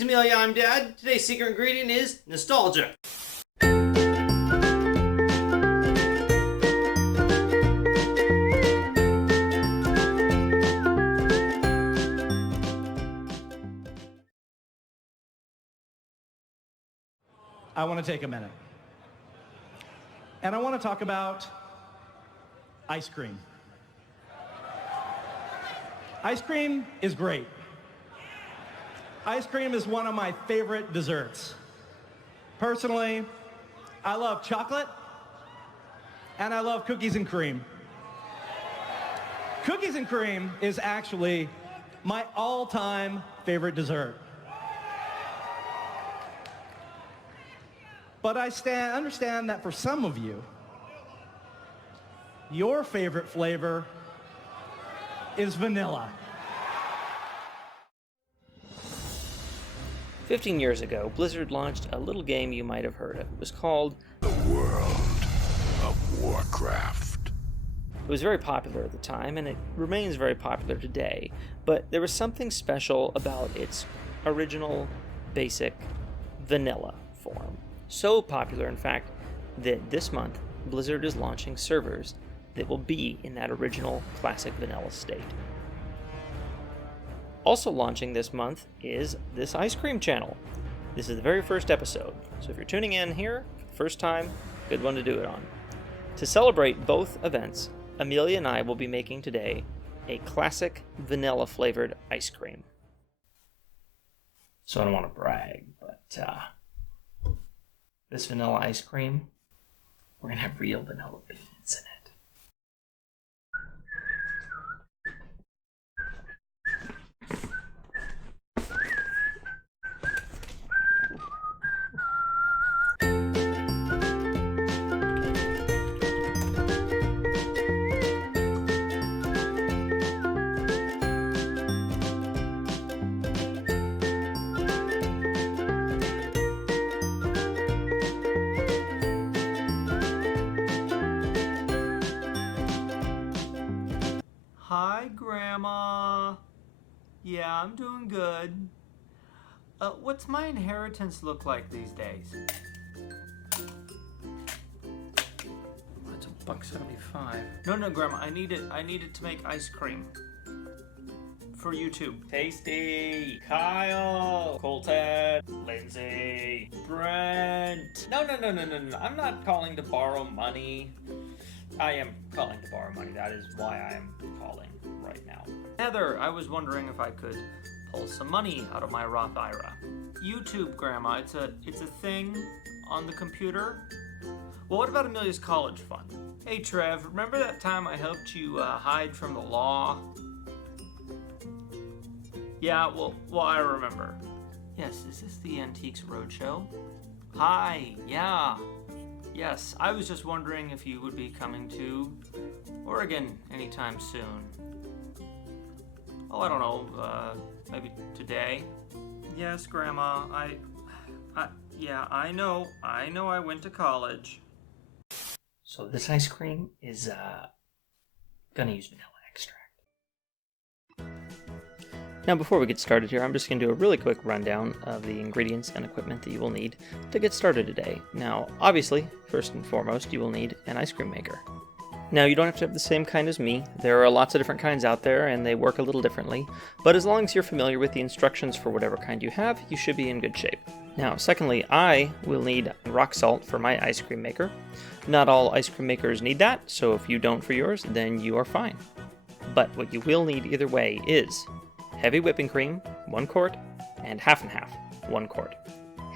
She's Amelia, I'm Dad. Today's secret ingredient is nostalgia. I want to take a minute. And I want to talk about ice cream. Ice cream is great. Ice cream is one of my favorite desserts. Personally, I love chocolate and I love cookies and cream. Cookies and cream is actually my all-time favorite dessert. But I understand that for some of you, your favorite flavor is vanilla. 15 years ago, Blizzard launched a little game you might have heard of. It was called The World of Warcraft. It was very popular at the time, and it remains very popular today, but there was something special about its original, basic, vanilla form. So popular, in fact, that this month, Blizzard is launching servers that will be in that original classic vanilla state. Also launching this month is this ice cream channel. This is the very first episode, so if you're tuning in here for the first time, good one to do it on. To celebrate both events, Amelia and I will be making today a classic vanilla flavored ice cream. So I don't want to brag, but this vanilla ice cream, we're going to have real vanilla beans in it. Hi, Grandma. Yeah, I'm doing good. What's my inheritance look like these days? That's $1.75. No, Grandma. I need it to make ice cream. For YouTube. Tasty! Kyle! Colton! Lindsay! Brent. No. I'm not calling to borrow money. I am calling to borrow money. That is why I am calling right now. Heather, I was wondering if I could pull some money out of my Roth IRA. YouTube, Grandma. It's a thing on the computer. Well, what about Amelia's college fund? Hey, Trev, remember that time I helped you hide from the law? Yeah, well, I remember. Yes, is this the Antiques Roadshow? Hi, yeah. Yes, I was just wondering if you would be coming to Oregon anytime soon. Oh, I don't know, maybe today? Yes, Grandma, I know I went to college. So this ice cream is, gonna use vanilla extract. Now before we get started here, I'm just going to do a really quick rundown of the ingredients and equipment that you will need to get started today. Now, obviously, first and foremost, you will need an ice cream maker. Now, you don't have to have the same kind as me. There are lots of different kinds out there, and they work a little differently, but as long as you're familiar with the instructions for whatever kind you have, you should be in good shape. Now, secondly, I will need rock salt for my ice cream maker. Not all ice cream makers need that, so if you don't for yours, then you are fine. But what you will need either way is heavy whipping cream, 1 quart, and half and half, 1 quart.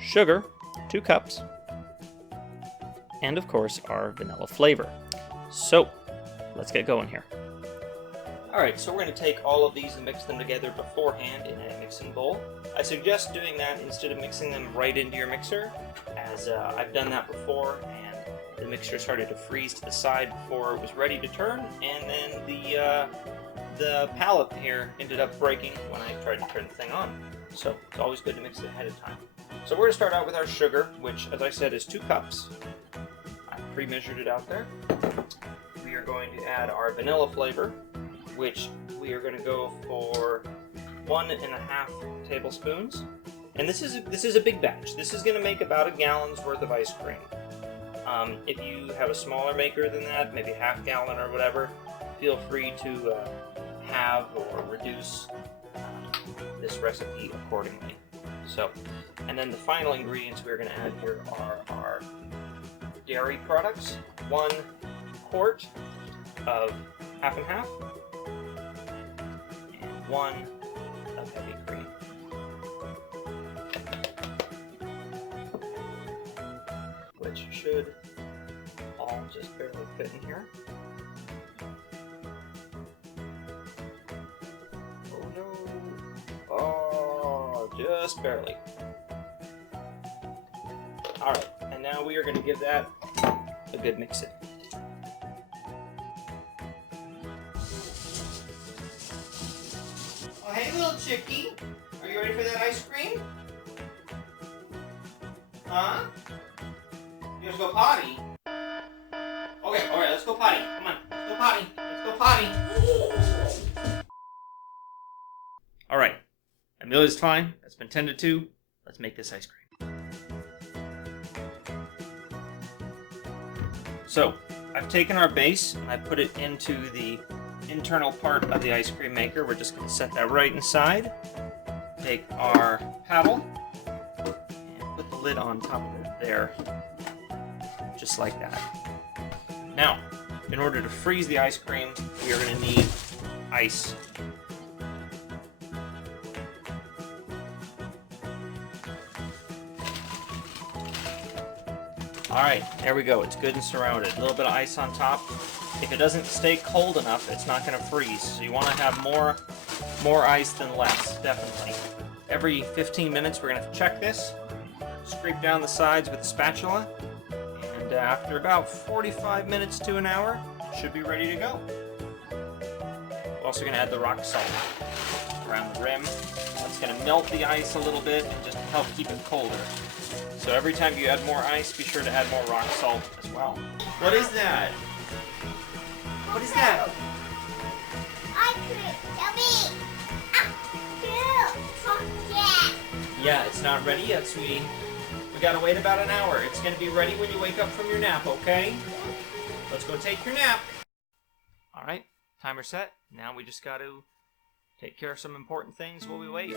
Sugar, 2 cups, and of course our vanilla flavor. So, let's get going here. Alright, so we're going to take all of these and mix them together beforehand in a mixing bowl. I suggest doing that instead of mixing them right into your mixer, as I've done that before, and the mixture started to freeze to the side before it was ready to turn, and then the palette here ended up breaking when I tried to turn the thing on. So it's always good to mix it ahead of time. So we're going to start out with our sugar, which, as I said, is 2 cups. I pre-measured it out there. We are going to add our vanilla flavor, which we are going to go for 1.5 tablespoons. And this is a big batch. This is going to make about a gallon's worth of ice cream. If you have a smaller maker than that, maybe half gallon or whatever, feel free to have or reduce this recipe accordingly. So, and then the final ingredients we're going to add here are our dairy products. 1 quart of half and half, and 1 of heavy cream. Which should all just barely fit in here. Oh no! Oh, just barely. Alright, and now we are going to give that a good mix in. Oh, hey, little chickie. Are you ready for that ice cream? Huh? You have to go potty? Okay, alright, let's go potty. Come on, let's go potty. Let's go potty. Alright, Amelia's fine. That's been tended to. Let's make this ice cream. So, I've taken our base and I put it into the internal part of the ice cream maker. We're just going to set that right inside. Take our paddle and put the lid on top of it there. Just like that. Now, in order to freeze the ice cream, we are going to need ice. Alright, there we go. It's good and surrounded. A little bit of ice on top. If it doesn't stay cold enough, it's not going to freeze. So you want to have more ice than less, definitely. Every 15 minutes, we're going to check this. Scrape down the sides with a spatula. And after about 45 minutes to an hour, it should be ready to go. We're also going to add the rock salt around the rim. That's going to melt the ice a little bit and just help keep it colder. So every time you add more ice, be sure to add more rock salt as well. What is that? What is that? Ice cream, yummy! Chocolate! Yeah, it's not ready yet, sweetie. We gotta wait about an hour. It's gonna be ready when you wake up from your nap, okay? Let's go take your nap. Alright, timer set. Now we just gotta take care of some important things while we wait.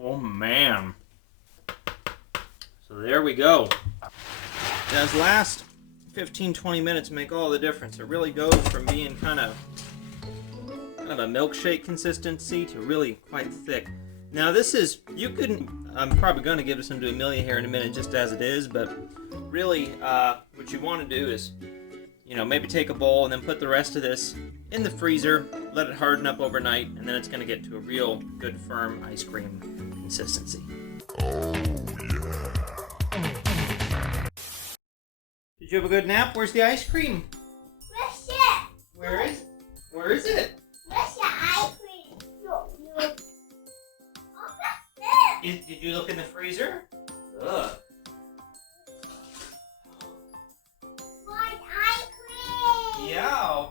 Oh man. So there we go. Those last 15-20 minutes make all the difference. It really goes from being kind of a milkshake consistency to really quite thick. Now this is, I'm probably going to give some to Amelia here in a minute just as it is, but really what you want to do is, maybe take a bowl and then put the rest of this in the freezer, let it harden up overnight, and then it's going to get to a real good firm ice cream consistency. Oh, yeah. Did you have a good nap? Where's the ice cream? Where's it? Where is it? Where's the ice cream? Oh, that's it. Did you look in the freezer? Ugh. White ice cream. Yeah.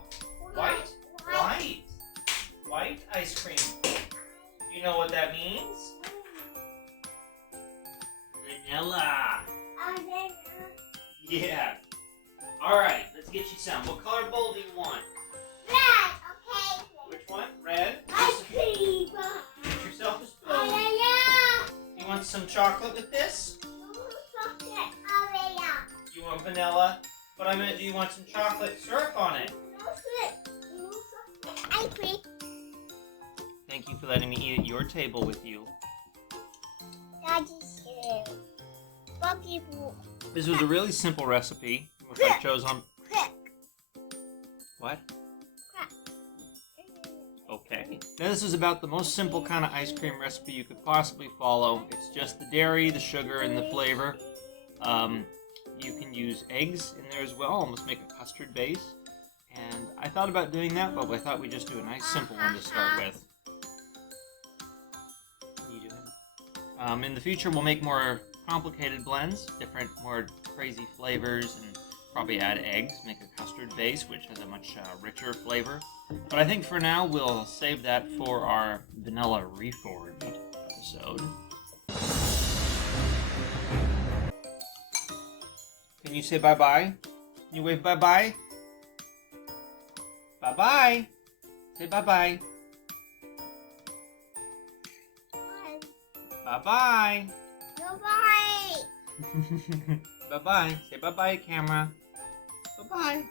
White ice cream. Do you know what that means? Vanilla. Yeah. Alright, let's get you some. What color bowl do you want? Red, okay. Which one? Red? Ice cream. Get yourself a spoon. Oh, yeah, yeah. want some chocolate with this? Chocolate Amelia. You want vanilla? But I meant, do you want some chocolate syrup on it? Ice cream. Thank you for letting me eat at your table with you. Daddy's Buggy Boo. This was a really simple recipe, which I chose on... Quick. What? Okay. Now this is about the most simple kind of ice cream recipe you could possibly follow. It's just the dairy, the sugar, and the flavor. You can use eggs in there as well, almost make a custard base. And I thought about doing that, but I thought we'd just do a nice simple one to start with. What are you doing? In the future, we'll make more complicated blends, different, more crazy flavors, and probably add eggs, make a custard base, which has a much richer flavor. But I think for now, we'll save that for our vanilla reforged episode. Can you say bye-bye? Can you wave bye-bye? Bye-bye! Say bye-bye. Bye-bye! Bye-bye. Bye-bye. Say bye-bye, camera. Bye-bye.